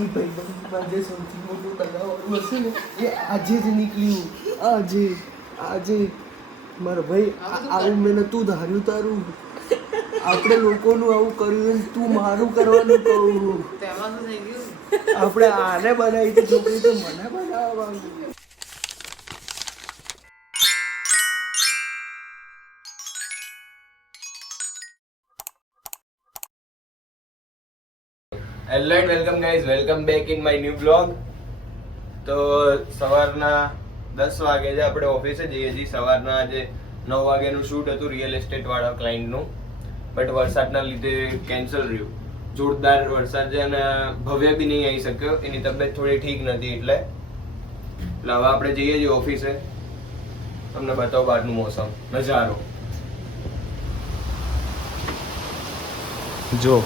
કે ભાઈબંધમાં જે સૌથી મોટું તણાવ હશે ને એ આજે જ નીકળ્યું. આજે મારો ભાઈ આવું મેં નતું ધાર્યું તારું. આપણે લોકોનું આવું કર્યું ને તું મારું કરવાનું કહું. આપણે આને બનાવી હતી છોકરી તો મને બનાવવાનું. Hello and welcome guys, welcome back in my new blog. તો સવારના 10 વાગે છે, આપણે ઓફિસે જઈએ છીએ. સવારના આજે 9 વાગ્યાનું શૂટ હતું રિયલ એસ્ટેટ વાળા ક્લાયન્ટનું, બટ વરસાદના લીધે કેન્સલ રહ્યું. જોરદાર વરસાદ છે અને ભવ્ય બી નહીં આવી શક્યો, એની તબિયત થોડી ઠીક નથી એટલે હવે આપણે જઈએ છીએ ઓફિસે. તમને બતાવો બહારનું મોસમ નજારો જો.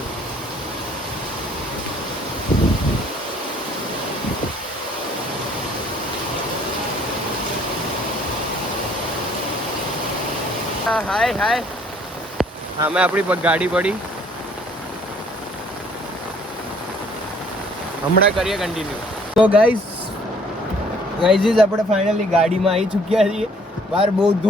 હાય અમે આપણી ગાડી પડી, હમણાં કરીએ કન્ટિન્યુ. તો ગાઈઝ આપણે ફાઇનલી ગાડીમાં આવી ચૂક્યા છીએ. બહાર બહુ જ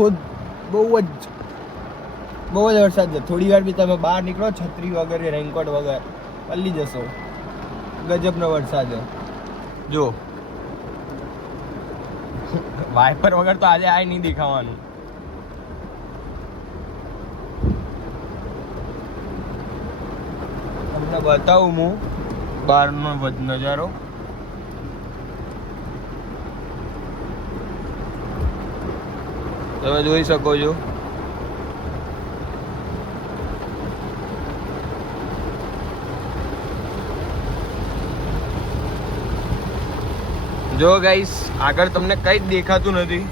વરસાદ છે. થોડી વાર બી તમે બહાર નીકળો છત્રી વગર રેનકોટ વગર પલ્લી જશો. ગજબનો વરસાદ છે જો. વાઇપર વગર તો આજે આ નહીં દેખાવાનું. તમને બતાવું હું બહારનો નજારો. તમે જોઈ શકો છો. જો ગાઈસ આગળ તમને કઈ જ દેખાતું નથી.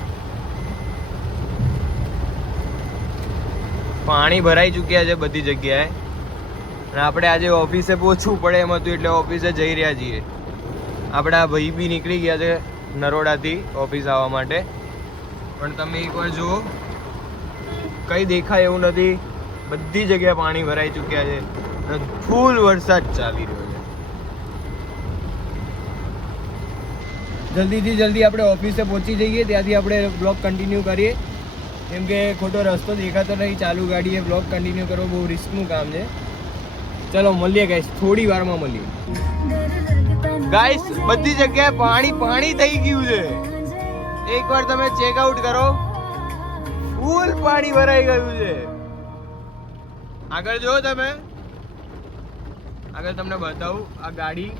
પાણી ભરાઈ ચૂક્યા છે બધી જગ્યાએ અને આપણે આજે ઓફિસે પહોંચવું પડે એમ હતું એટલે ઓફિસે જઈ રહ્યા છીએ. આપણા ભાઈ બી નીકળી ગયા છે નરોડાથી ઓફિસ આવવા માટે, પણ તમે એકવાર જુઓ કંઈ દેખાય એવું નથી. બધી જગ્યાએ પાણી ભરાઈ ચૂક્યા છે અને ફૂલ વરસાદ ચાલી રહ્યો છે. જલ્દી આપણે ઓફિસે પહોંચી જઈએ, ત્યાંથી આપણે બ્લોગ કન્ટિન્યુ કરીએ. કેમ કે ખોટો રસ્તો દેખાતો નહીં, ચાલુ ગાડીએ બ્લોગ કન્ટિન્યુ કરવો બહુ રિસ્કનું કામ છે. ચલો મળીએ ગાઈસ, થોડી વારમાં મળીએ. ગાઈસ બધી જગ્યાએ પાણી થઈ ગયું છે. એકવાર તમે ચેકઆઉટ કરો, ફૂલ પાણી ભરાઈ ગયું છે. આગળ જો તમે, આગળ તમને બતાવું આ ગાડી.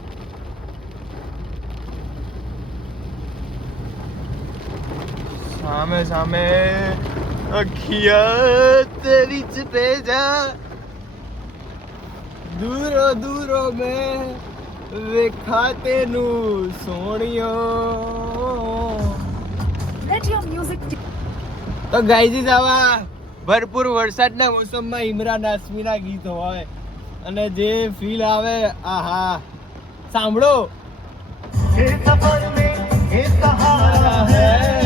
સામે અખિયા તેરી જ પેજા દૂરો મેં વેખા તેનું સોણિયો. તો ગાઈઝીસ આવા ભરપૂર વરસાદના મોસમમાં ઇમરાન હાશમીના ગીત હોય અને જે ફીલ આવે, આહા સાંભળો. સફર મેં એ સહારા હૈ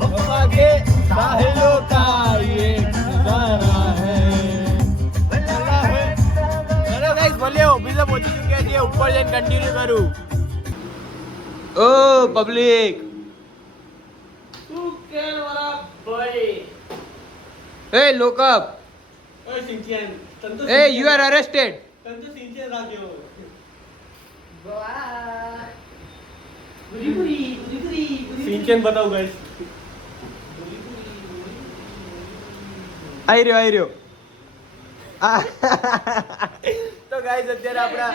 વફા કે સાહિલો કા યે નજારા હૈ. મળીએ ઓફિસે પહોંચી ચૂક્યા છીએ. ઉપર જઈને કન્ટિન્યુ કરું. ઓ પબ્લિક, શું કે મારા ભાઈ? એ લોક અપ. ઓય સિંચિયન, એ યુ આર અરેસ્ટેડ. તંતુ સિંચિયન રાખ્યો. વાહ ગુરી સિંચિયન બતાવ ગાઈસ. આઈ રહ્યો. તો ગાઈસ અત્યારે આપણા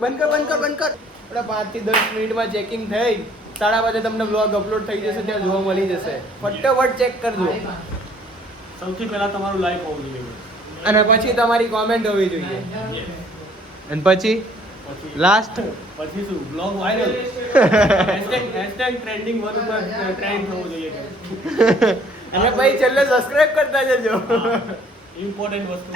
બંધ કર. આપણા 5 થી 10 મિનિટમાં ચેકિંગ થઈ. 5:30 તમને બ્લોગ અપલોડ થઈ જશે, ત્યાં જોવા મળી જશે. ફટાફટ ચેક કરજો. સૌથી પહેલા તમારું લાઈક હોવું જોઈએ અને પછી તમારી કોમેન્ટ હોવી જોઈએ. અને પછી લાસ્ટ પછી શું બ્લોગ વાયરલ #ટ્રેન્ડિંગ વન ઉપર ટ્રેન્ડ થવું જોઈએ. અને પછી છેલ્લે સબસ્ક્રાઇબ કરતા જજો. ઇમ્પોર્ટન્ટ વસ્તુ.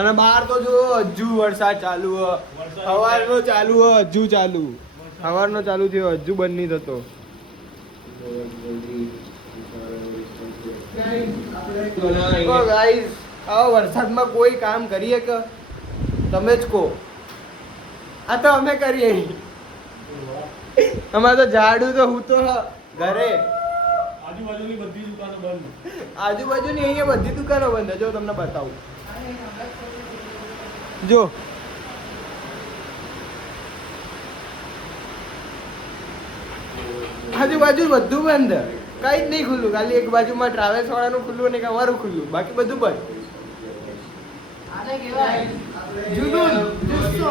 અને બહાર તો જો હજુ વરસાદ ચાલુ હો. સવારનો ચાલુ હો, હજુ ચાલુ. સવારનો ચાલુ થયો, હજુ બંધ નહીં થતો. ગાઈસ આવા વરસાદમાં કોઈ કામ કરીએ કે તમે જ કહો. આ તો અમે કરીએ. અમારે તો ઝાડુ તો હું તો ઘરે આજુબાજુની બધી દુકાનો બંધ. આજુબાજુની અહીંયા બધી દુકાનો બંધ છે. જો તમને બતાવું. જો આજુબાજુ બધું બંધ. કઈ જ નહીં ખુલ્લું. ખાલી એક બાજુમાં ટ્રાવેલ્સ વાળાનું ખુલ્લું અને એક અમારું ખુલ્લું. બાકી બધું બંધ.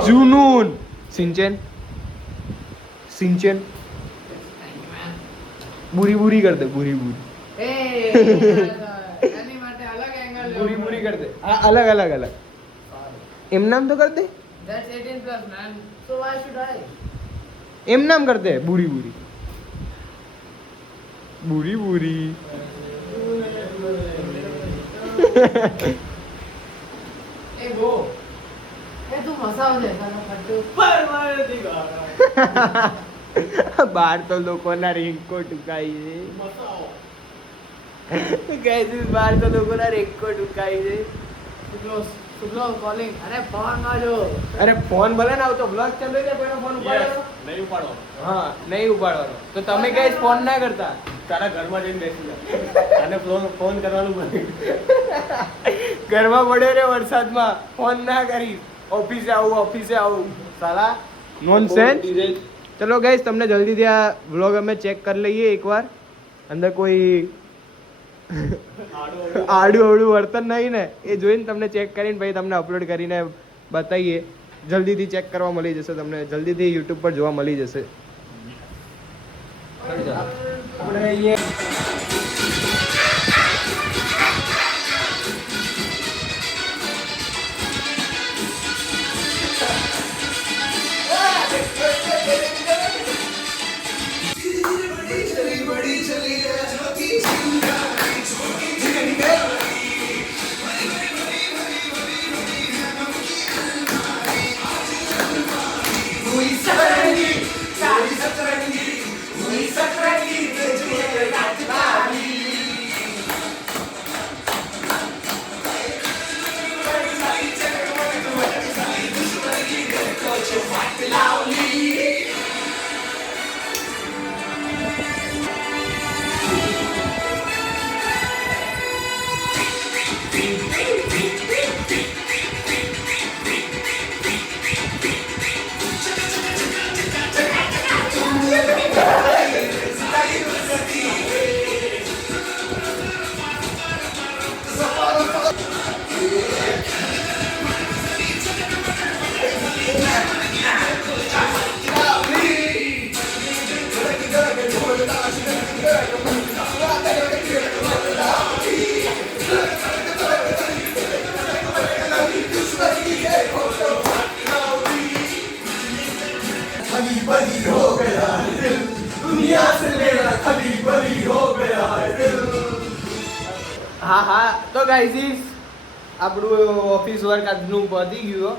જુનૂન સિંચન સિંચન બુરી બુરી કર દે. બુરી બુરી બુરી બુરી કર દે. હા અલગ અલગ અલગ. એમ નામ તો કર દે. એમ નામ કર દે. બુરી બુરી બુરી બુરી. બાર તો લોકોના રેનકોટ ઉકાઈ છે. ગાઈસ બાર તો લોકોના રેનકોટ ઉકાઈ છે. અરે ફોન ભલે ના આવતો. બ્લોગ ચાલે છે કોઈનો ફોન ઉપાડવાનો? નહીં ઉપાડો. હા નહીં ઉપાડવાનો. તો તમે ગાઈસ ફોન ના કરતા. તારા ઘરમાં જઈને બેસી જા. અને ફોન કરવાનું બંધ. ઘરમાં પડ્યો રે વરસાદમાં ફોન ના કરી. ઓફિસે આવું સાલા નોનસેન્સ. ચલો ગાઈસ તમને જલ્દીથી આ વ્લોગ અમે ચેક કરી લઈએ એકવાર. અંદર કોઈ આડું અવડું વર્તન નહીં ને એ જોઈને તમને ચેક કરીને પછી તમને અપલોડ કરીને બતાવીએ. જલ્દીથી ચેક કરવા મળી જશે તમને. જલ્દીથી યુટ્યુબ પર જોવા મળી જશે. આપણે અહીંયા હા તો ગાઈઝ આપણું ઓફિસ વર્ક આજનું પતી ગયું.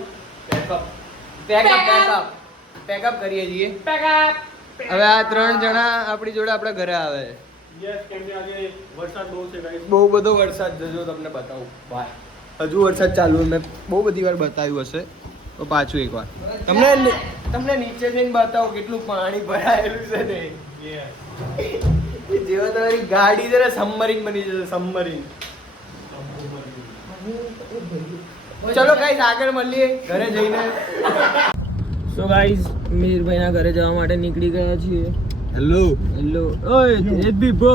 પેકઅપ કરીએ છીએ. હવે આ 3 જણા આપણી જોડે આપણા ઘરે આવે છે. યસ, કેમ કે આજે વરસાદ બહુ છે ગાઈસ. બહુ બધો વરસાદ છે. જો તમને બતાવું ભાઈ હજુ વરસાદ ચાલુ. મેં બહુ બધી વાર બતાવ્યું હશે તો પાછું એકવાર તમને નીચે જઈને બતાવો કેટલું પાણી ભરાયેલું છે ને. જેવો તમારી ગાડી છે ને સબમરીન બની જશે. સબમરીન. ચલો ગાઈસ આગળ મળીએ ઘરે જઈને. સો ગાઈઝ મીરભાઈના ઘરે જવા માટે નીકળી ગયા છીએ. હેલો ઓય એટ બી બ્રો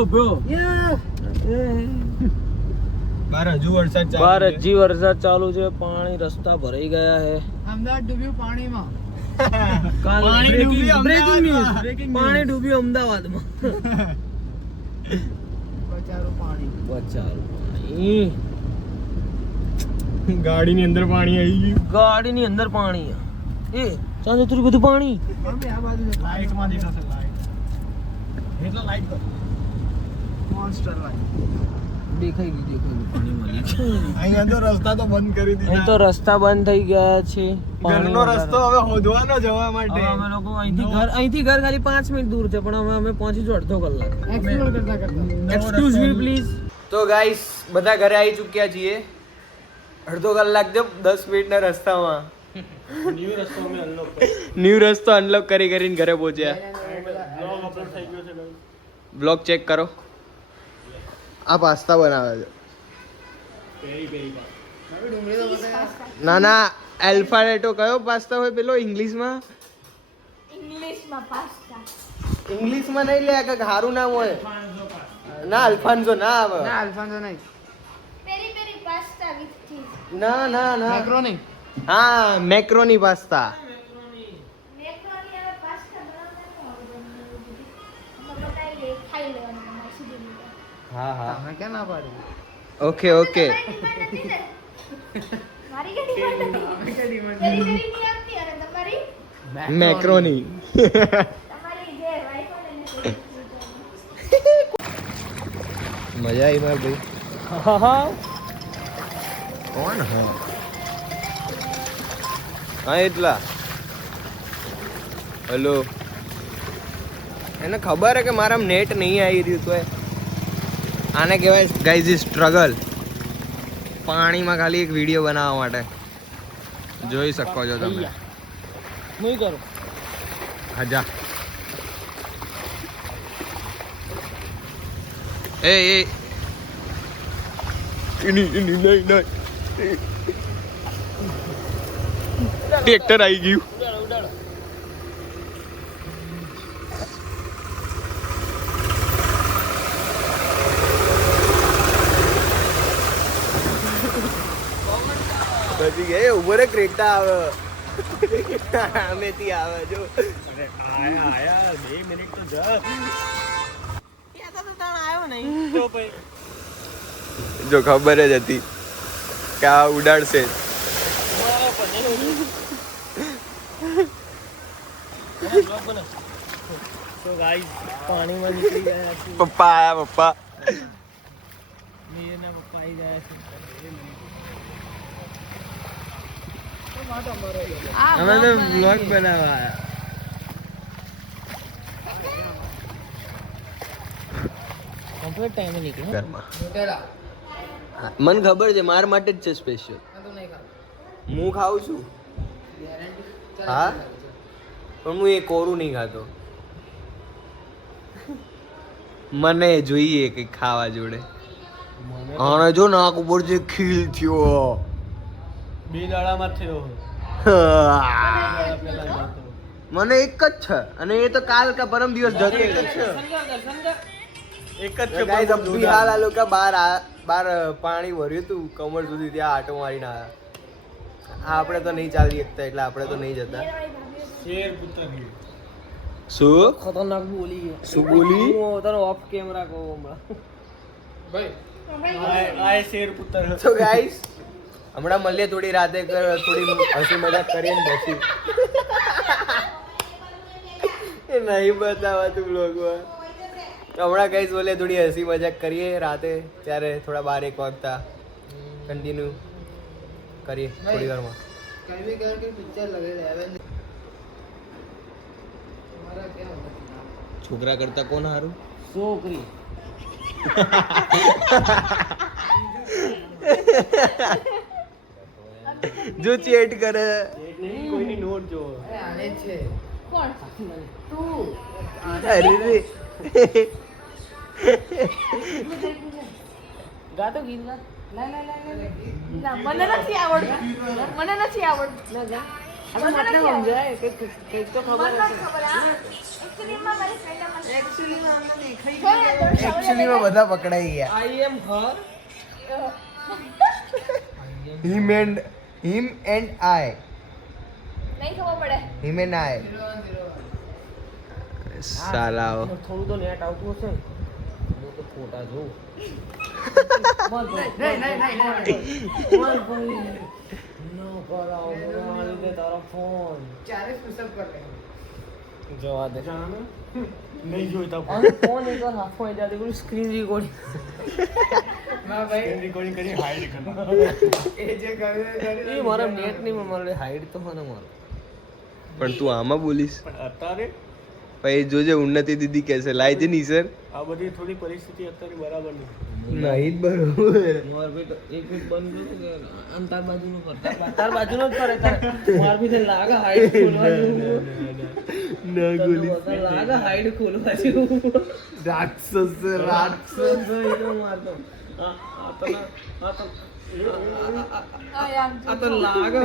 બાર હજુ વરસાદ ચાલુ બાર છે. હજી વરસાદ ચાલુ છે. પાણી રસ્તા ભરાઈ ગયા છે. અમદાવાદ ડૂબ્યું પાણીમાં. પાણી ડૂબ્યું બ્રેકિંગ ન્યૂઝ. પાણી ડૂબ્યું અમદાવાદમાં. બચારો પાણી. બચારો પાણી. ગાડીની અંદર પાણી આવી ગયું. ગાડીની અંદર પાણી. એ ચાંદ ઉતરી બધું પાણી. અમે આ બાજુ લાઈટમાં દેખાશે લાઈટ. એટલો લાઈટ કર. Monster light. દેખાઈ ગયું પાણીમાં. અહીંયા તો રસ્તા તો બંધ કરી અહીં તો રસ્તા બંધ થઈ ગયા છે. ઘરનો રસ્તો હવે હોદવાનો જવા માટે. હવે અમે લોકો અહીંથી ઘર ખાલી 5 મિનિટ દૂર છે પણ અમે પહોંચીશું અડધો કલાક. એક્સપ્લોર કરતા એક્સક્યુઝ મી પ્લીઝ. તો ગાઈસ બધા ઘરે આવી ચૂક્યા છીએ. અડધો કલાક જો 10 મિનિટના રસ્તામાં. ન્યુ રસ્તો અમે અનલોક કર્યો. ન્યૂ રસ્તો અનલોક કરીને ઘરે પહોંચ્યા. બ્લોગ અપલોડ થઈ ગયો છે guys. બ્લોગ ચેક કરો. આ પાસ્તા બનાવે છે. પેરી પેરી પા. નવી ડુંગળી તો બતાવ્યા. ના ના એલ્ફારેટો કયો પાસ્તા હોય પેલો ઇંગ્લિશમાં? ઇંગ્લિશમાં પાસ્તા. ઇંગ્લિશમાં નહીં લે કે સારું નામ હોય. ના અલ્ફાન્સો ના આવે. ના અલ્ફાન્સો નહીં. પેરી પેરી પાસ્તા વિથ ચીઝ. ના ના ના મેક્રોની. હા મેક્રોની પાસ્તા. મેક્રોની હવે પાસ્તા બનાવતા ન આવડે મને એવું બધું. અમે બતાવી દઈએ, ખાઈ લેવાનું તમારે સીધી રીતે. હા હા તમે ક્યાં ના પાડી? Okay okay. તમારી demand નથી ને? મારી કે demand નથી? અમે ક્યાં demand પેરી પેરી ની આપતી અને તમારી મેક્રોની. તમારી જે વાઈફ હોય ને એને મજા આવી માર ભાઈ. કોણ હા હા એટલા હેલો એને ખબર હે કે મારા નેટ નહીં આવી રહ્યું તો આને કહેવાય ગાઈઝ સ્ટ્રગલ. પાણીમાં ખાલી એક વિડીયો બનાવવા માટે જોઈ શકો છો તમે. નહીં કરો. હજા એ નહીં ટ્રેક્ટર આવી ગયું. બચી ગયા ઉભો રે ક્રેટા આવે અમેથી આવે જો આયા 2 મિનિટ તો જા. જો ખબર જ હતી કે આ ઉડાડશે. તો ગાઈસ પાણીમાં નીકળી ગયા છે. પપ્પા આયા પપ્પા. મીરના પપ્પા આવી ગયા છે. અમે તો બ્લોગ બનાવવા આયા. કમ્પ્લીટ ટાઈમે નીકળ્યો. ઘરમાં ન્યુટેલા. મને ખબર છે મારા માટે જ છે સ્પેશિયલ. આ તો નહીં ખાવ. હું ખાઉં છું ગેરંટી. હા? પણ હું એ કોરું નહીં ખાતો. મને જોઈએ કે ખાવા જોડે. આને જો નાક ઉપર જે ખીલ થયો. 2 દાડામાં જ થયો. મને એક જ છે અને એ તો કાલ કે પરમ દિવસ જતો એક જ છે. એક જ છે. ગાઈસ અભી હાલ આ લોકો બાર પાણી ભર્યું હતું કમર સુધી ત્યાં આટો મારીને આવ્યા. આપણે તો નહીં ચાલી શકતા એટલે આપણે તો નહીં જતા. શેર પુત્ર ગયો. શું ખતરનાક બોલી ગયો. શું બોલી? હું તારો ઓફ કેમેરા કહું હમણાં. ભાઈ આ શેર પુત્ર. તો ગાઈસ હમણાં મળીએ થોડી રાતે થોડી હસી મજાક કરીએ ને પછી એ નહીં બતાવાતું બ્લોગમાં. હમણાં કહીશ બોલે થોડી હસી મજાક કરીએ રાતે ત્યારે થોડા 12-1 વાગતા કન્ટિન્યુ કરીએ થોડી વારમાં. કઈ ભી કર કે પિક્ચર લગે રહેવે તમારા ક્યાં હોતા? છોકરા કરતા કોણ સારું? છોકરી. જો ચેટ કરે કોઈની નોટ જો. અરે આને જ છે. કોણ? તું. અરે રે ગાતો ગીત ગા. ના, મને નથી આવડતું. મને નથી આવડતું. આપણે મને સમજાય કે કંઈક તો ખબર મને હશે. નથી ખબર આ. Actually માં મારી friend એ મને- Actually માં અમને દેખાઈ કોઈ આ દર્શાવ્યું એકચ્યુઅલીમાં બધા પકડાઈ ગયા. I am her. Him and I. નહીં ખબર પડે. હિમ એન્ડ આઈ. સાલાઓ થોડું તો નેટ આવતું હશે ને. હું તો ફોટા જોઉં. નહીં નહીં નહીં નો કરાવ મારા લીધે તારો ફોન. ચારે પુશઅપ કર લે. જવા દે. નહીં જોઈતા ફોન. ફોન એક વાર હાથમાં આવી જાય તો સ્ક્રીન રેકોર્ડિંગ. ના ભાઈ રેકોર્ડિંગ કરી હાઈડ કર. એ જે કરે એ મારા નેટ નહીં મારે હાઈડ તો મને મારો. પણ તું આમાં બોલીશ પણ અત્યારે પછી જોજે ઉન્નતિ દીદી કહેશે લાઈ છે ની સર આ બધી થોડી પરિસ્થિતિ અત્યારે બરાબર નહીં. નહીં જ બરોબર મોર ભાઈ તો એક મિનિટ બંધ કર્યું કે આમ તાર બાજુનું પર તાર બાજુનો જ કરે તાર મોર ભાઈ તો લાગે હાઈડ ખોલવાનું ના ગોલી લાગે હાઈડ ખોલવા જેવું રાક્ષસ રાક્ષસ એનો મારતો આ તો આ તો આ તો લાગે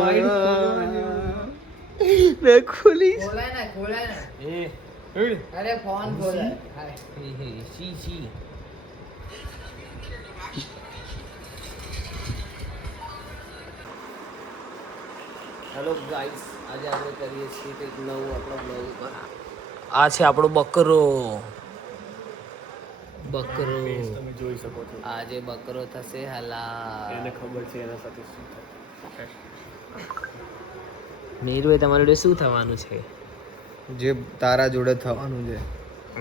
હાઈડ ના ખોલીશ ખોલાય ને એ હેડ અરે ફોન ખોલાય હે સી હેલો ગાઈસ આજે આપણે કરીએ છીએ કંઈક નવું આપણો બ્લોગ આ છે આપણો બકરો તમે જોઈ શકો છો આજે બકરો થશે હલા એને ખબર છે એના સાથે શું થાય મીરભાઈ તમારે જોડે શું થવાનું છે જે તારા જોડે થવાનું છે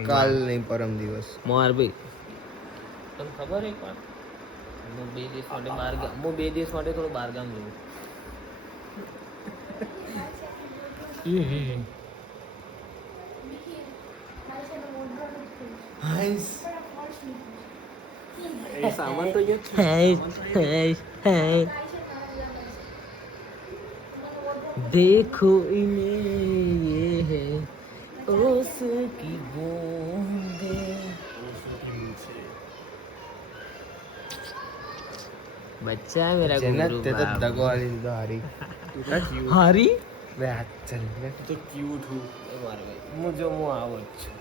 કાલ નહીં પરમ દિવસ મોરભાઈ તમને ખબર એક વાત હું 2 દિવસ માટે બહાર ગામ હું 2 દિવસ માટે થોડું બહાર ગામ જઉં એ સામાન તો देखो इन्हें ये है ओस की बूंदे बच्चा है मेरा જેને गुरु તે તો बाबू। દગો આલી દીધો હારી हारी બે હાથ ચલ બે તો ક્યુટ હું એ મારે ભાઈ મુજો હું આવો જ છું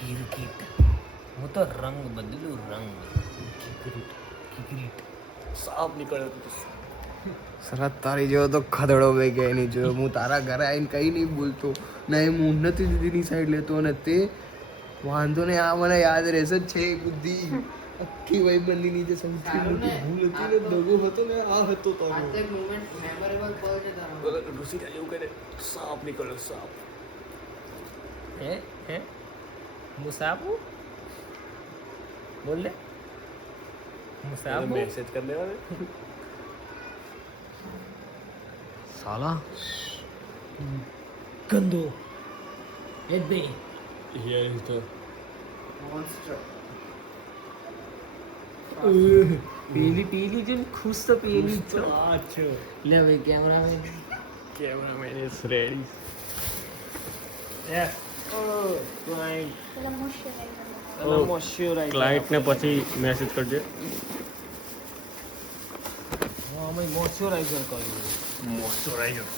ગિરગિટ હું તો રંગ બદલું રંગ સાપ નીકળ્યો તો સરત તારી જેવો તો ખદડો બે કે નહીં જોયો હું તારા ઘરે આવીને કઈ નહીં બોલતો ના એ હું ઉન્નતિ દીદીની સાઈડ લેતો અને તે વાંધો ને આ મને યાદ રહેશે જ છે બુદ્ધિ આખી ભાઈબંધીની જે સૌથી મોટી ભૂલ હતી ને દગો હતો ને આ હતો તારો પ્રત્યેક મોમેન્ટ મેમોરેબલ પલ છે તારો ઋષિ એવું કહે સાપ નીકળ્યો સાપ હે મુસાફુ બોલ દે મુસાફુ મેસેજ કરી દેવા साला गंदो ए बे હિયર ઇઝ ધ મોન્સ્ટર पीली पीली जो खुश तो पीली तो अच्छा ले भाई कैमरा में cameraman is ready yes oh client પેલા મોઇશ્ચરાઇઝર પેલા મોઇશ્ચરાઇઝર ક્લાયન્ટ ને પછી મેસેજ કરજે હા અમે મોઇશ્ચરાઇઝર કર્યું મોઇશ્ચરાઇઝર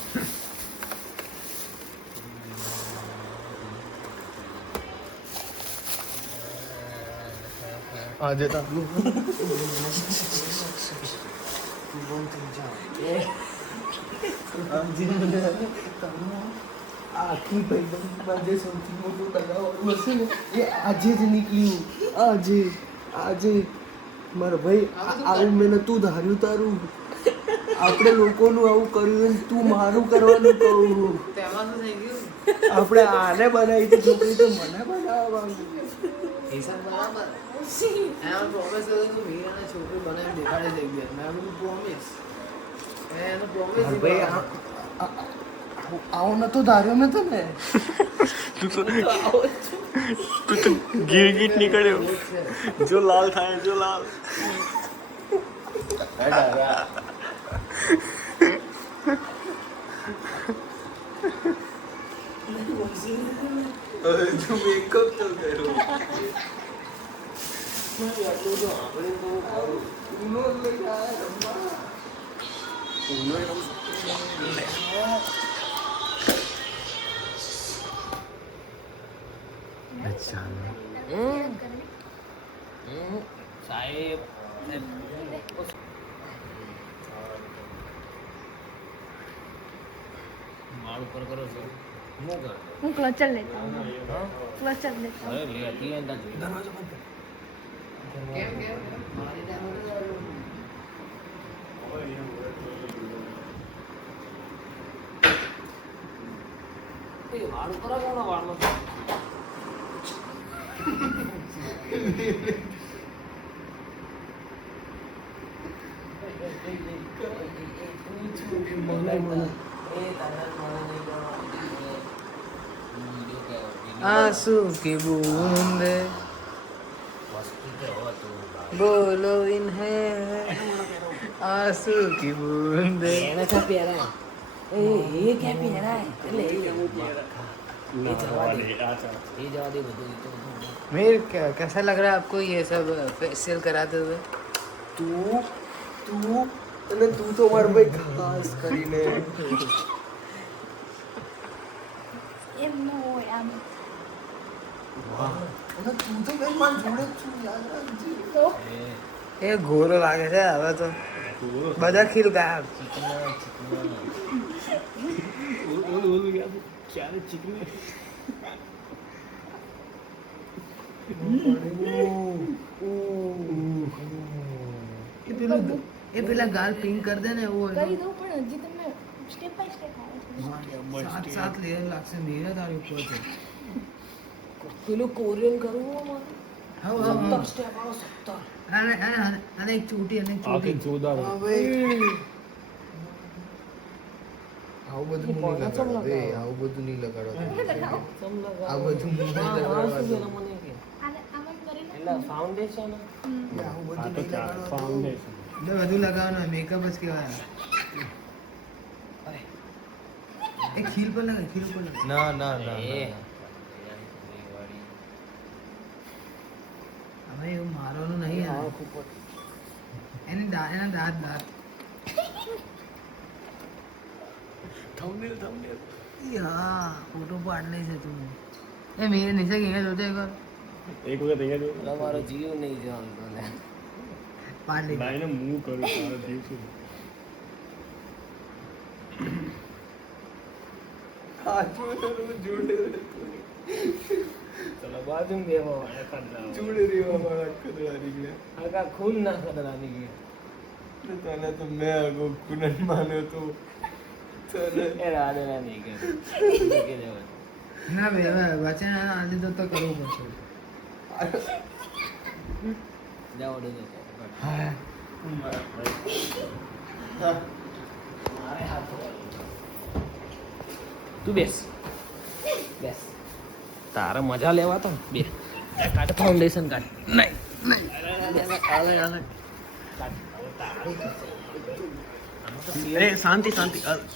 આજે તો આખી ભાઈબંધમાં જે સૌથી મોટું દગાવાળું હશે ને એ આજે જ નીકળ્યું આજે મારો ભાઈ આવું મેં નતું ધાર્યું તારું આપણે લોકોનું આવું કર્યું ને તું મારું કરવાનું કહું તેમાં શું થઈ ગયું આપણે આને બનાવી હતી છોકરી તો મને બનાવવાનું હિસાબ બરાબર એનો પ્રોમિસ હતો કે વીર અને છોકરી બનાવીને દેખાડી દઈ ગયા મેં બધું પ્રોમિસ એનો પ્રોમિસ ભાઈ આવો નતો ધાર્યો મેં તને ગીરગીટ નીકળ્યો જો લાલ થાય જો લાલ જો મેકઅપ તો કર્યો સાહેબ માળ ઉપર કરો છો હું કર હું ક્લચર લેતા હું ક્લચર લેતા અરે લેતી હે દરવાજો કેમ મારી ટાઈમ વાળ ઉપર કોનો વાળનો आंसू की बूंद बोलो इन्हें आंसू की बूंद એને क्या प्यारा है ये क्या प्यारा है ले ये जवा दे બધું એ તો मेरे कैसा लग रहा है आपको ये सब फेशियल कराते हुए અને તું તો માર ભાઈ ખાસ કરીને એમ ન હોય આમ અને તું તો કઈ માર જોડે જ છું યાદ રાખજે તો ये गोरो लागे છે હવે તો બધા ખીલ ગયા એ પેલા ગાલ પિંક કર દે ને वो કરી દઉં પણ હજી તમને સ્ટેપ બાય સ્ટેપ આવે છે साथ लेयर लागશે નીરા તારી ઉપર છે પેલું કોરિયન કરવું મારે હા 70 સ્ટેપ આવો 70 અને એક ચોટી અને એક ચોટી આવું બધું નહીં લગાડો બે આવું બધું નહીં લગાડો આ બધું નહીં લગાડો આને આમ કરીને એટલે ફાઉન્ડેશન આવું બધું નહીં લગાડો એટલે બધું લગાવવાનું મેકઅપ જ કહેવાય એક ખીલ પર લગાવ ખીલ પર લગાવ ના ના ના હવે એવું મારવાનું નહીં એના દાંત હા ફોટો પાડને છે તું એ મેરે નીચે ગયા જોતો એકવાર તમારો જીવ નહીં જાણતો ને પાડ લે ચલો બાજુ બેહો જોડે રેવા વાળા ખદવાની ગયા હલકા ખૂન ના ખતરાની ગઈ તને તો મેં આગો કુનન માન્યો તો તને એ રાડે ના નહીં કે દેવા ના બે વચન આ લીધો તો કરવું પડશે જાઓ દે હા મારે હાથ તું બેસ બેસ તારે મજા લેવા તો બે કાઢ ફાઉન્ડેશન કાઢ નહીં શાંતિ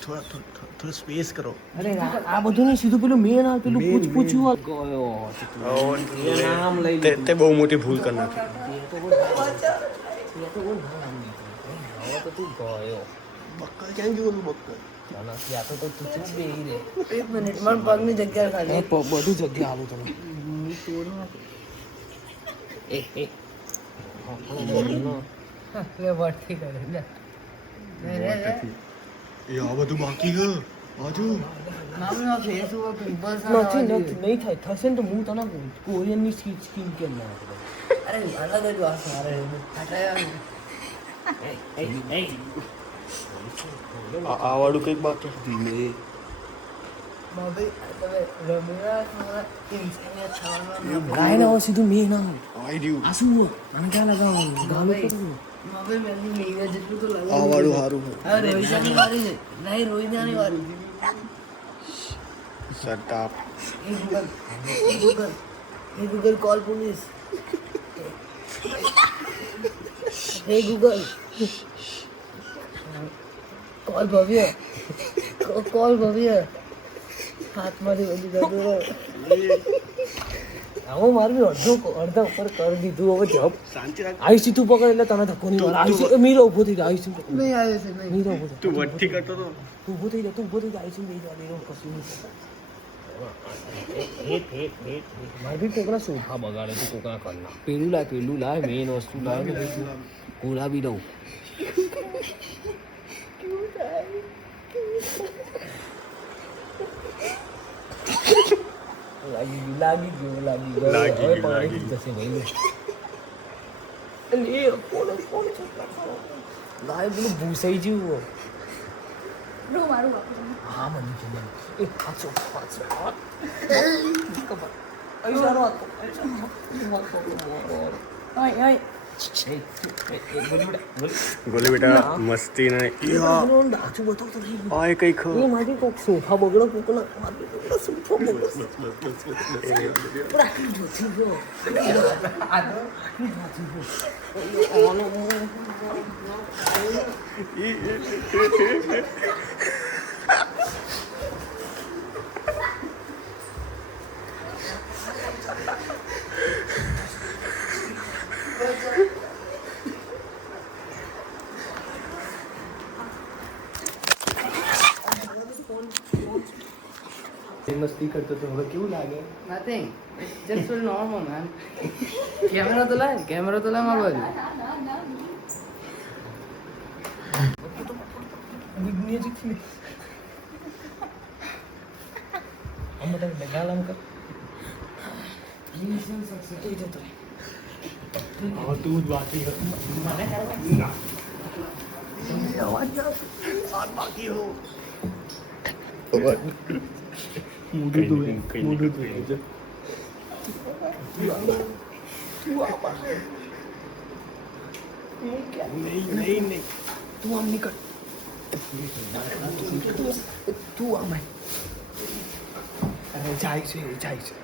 થોડું સ્પેસ કરો અરે આ બધું નહીં સીધું પેલું મેન આ પેલું પૂછ્યું ગયો નામ લઈ તે બહુ મોટી ભૂલ કરી નાખી હવે તો તું ગયો બક્કર ક્યાં ગયું બક્કર ત્યાં તો તું ચૂપ બેહી રે એક મિનિટ મારા પગની જગ્યા ખાલી બધું જગ્યા આવું તને એ લે વટથી કરે લે એ આ બધું બાકી ગયું બાજુ મામલો ફેસ ઉપર પિમ્પલ્સ નહીં થાય થશે ને તો હું તને કોરિયનની સ્કીન કેમ ના અરે અલગ જ વાત મારે આ વાળું કંઈક બાકી ધીમે ગાય ના સીધું મેં ના આઈ રહ્યું આ શું આને ક્યાં લગાવવાનું ગાલું કરું આ વાળું સારું રોહિતાની વારી છે નહીં રોહિતાની વારી સટાપ ગૂગલ કોલ પોલીસ હે ગૂગલ કોલ ભવ્ય હાથમાંથી બધી જતું રહો આવો મારું અડધા ઉપર કરી દીધું હવે જબ આયુષી તું પકડ એટલે તને ધક્કો નહીં મારે આયુષી મીરો ઊભો થઈ જાય આયુષી નહીં આવ્યો છે નહીં મીરો ઊભો તું વટથી કરતો તો તું ઊભો થઈ જા આયુષી નહીં જા મીરો કશું નહીં મારે બી કોકના સોફા બગાડે તું કોકના કરના પેલું લાય મેઇન વસ્તુ લાય કોળા બી દઉં લાગી ગયું હવે પાણી જશે ભાઈ લાય પેલું ભૂસાઈ જેવું રો મારું બાપુ હા મને ખબર એ પાછો અહીં સારો હતો ઓય ઓય ગોલી બેટા મસ્તી ને ડાચું બતાવતો નહીં. આય કઈ ખો એ મારી કોક સોફા બગડો કોકના મારી કોકના સોફા બગડો આટલી જોતી ગયો આટલી જોતી મસ્તી કરતો તો હવે કેવું લાગે? Nothing. It's just feel normal, man. Camera તો લાય મારી બાજુ. તું આમ નીકળ તું આમ આય. અરે જાય છે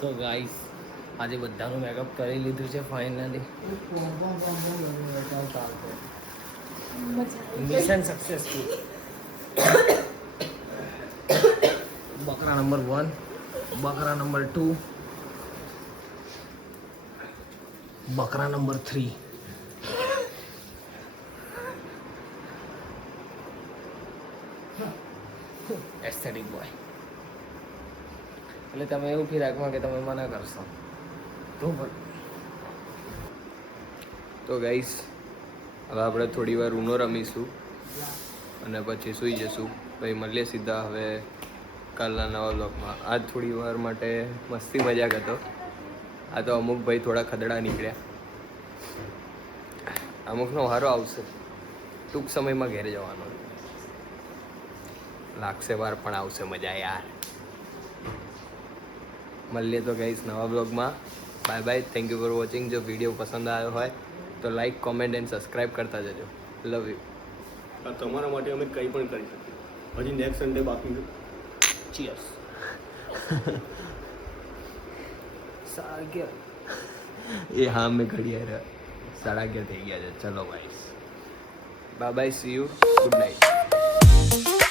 તો ગાઈસ આજે બધાનું મેકઅપ કરી લીધું છે ફાઇનલી. Mission successful. બકરા નંબર 1, બકરા નંબર 2, બકરા નંબર 3. Aesthetic boy. એટલે તમે એવું ફિરાકમાં કે તમે મના કરશો તો પણ તો ગાઈસ હવે આપણે થોડી વાર ઊનો રમીશું અને પછી સૂઈ જશું. પછી મળીએ સીધા હવે કાલના નવા બ્લોગમાં. આજ થોડી વાર માટે મસ્તી મજાક હતો. આ તો અમુક ભાઈ થોડા ખદડા નીકળ્યા. અમુકનો હારો આવશે. ટૂંક સમયમાં ઘેર જવાનો લાગશે વાર પણ આવશે મજા યાર. મળીએ તો ગાઈસ નવા બ્લોગમાં. Bye bye. Thank you for watching. જો વિડીયો પસંદ આવ્યો હોય તો લાઈક કોમેન્ટ એન્ડ સબસ્ક્રાઈબ કરતા જજો. Love you. તમારા માટે અમે કંઈ પણ કરી શકીએ. હજી નેક્સ્ટ સન્ડે બાકી છે. ચીયર્સ. 11:30. એ હા મેં ઘડી આવ્યા 11:30 થઈ ગયા છે. ચલો guys bye bye. C you. Good night.